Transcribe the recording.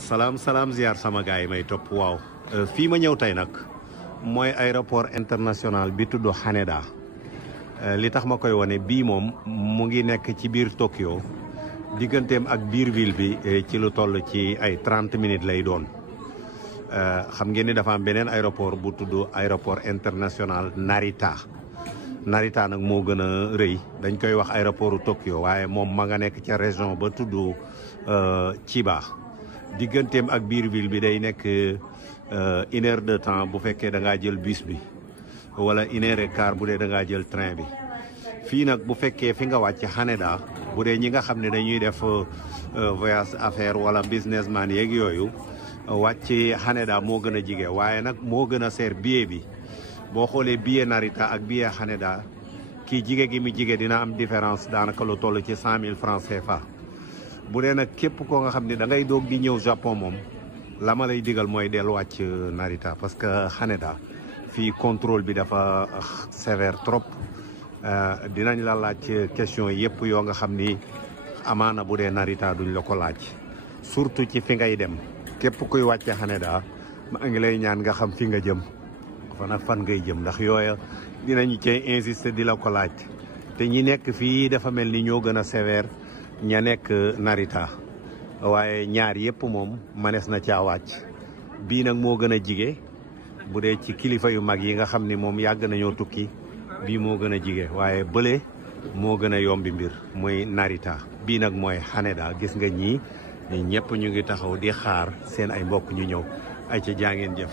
salaam ziar sama gars yi may topp waaw. fii ma ñëw tey nag mooy aéroport international bi tudd Haneda li tax ma koy wane bii moom mu ngi nekk ci biir Tokyo digganteem ak biir ville bi ci lu toll ci ay 30 minutes lay doon. xam ngeen ni dafa am beneen aéroport bu tudd aéroport international Narita nag moo gën a rëy dañ koy wax aéroportu Tokyo waaye moom ma nga nekk ca région ba tudd Chiba. digganteem ak biir ville bi day nekk 1 heure de temps bu fekkee da ngaa jël bus bi wala 1 heure et quart bu dee da ngaa jël train bi. fii nag bu fekkee fi nga wàcc Haneda bu dee ñi nga xam ne dañuy def voyage affaire wala businessman yeeg yooyu wàcc Haneda moo gën a jige waaye nag moo gën a seer billet bi. boo xoolee billet Narita ak billet Haneda kii jige gi mu jige dina am différence daanaka lu toll ci 100 000 francs CFA. bu dee nag képp koo nga xam ne da ngay doog di ñëw Japon moom la ma lay digal mooy dellu wàcc Narita parce que Haneda fii contrôle bi dafa sévère trop dinañ la laaj question yëpp yoo nga xam ni amaana bu dee Narita duñ la ko laaj surtout ci fi ngay dem képp kuy wàcc Haneda maa ngi lay ñaan nga xam fi nga jëm fan ngay jëm ndax yooya dinañu cay insister di la ko laaj te ñi nekk fii dafa mel ni ñoo gën a sévère ña nekk Narita waaye ñaar yëpp moom manees na caa wàcc bii nag moo gën a jige bu dee ci kilifa yu mag yi nga xam ni moom yàgg nañoo tukki bii moo gën a jige waaye bële moo gën a yombi mbir muy Narita bii nag mooy Haneda gis nga ñii ñëpp ñu ngi taxaw di xaar seen ay mbokk ñu ñëw ay ca jaa ngeen jëf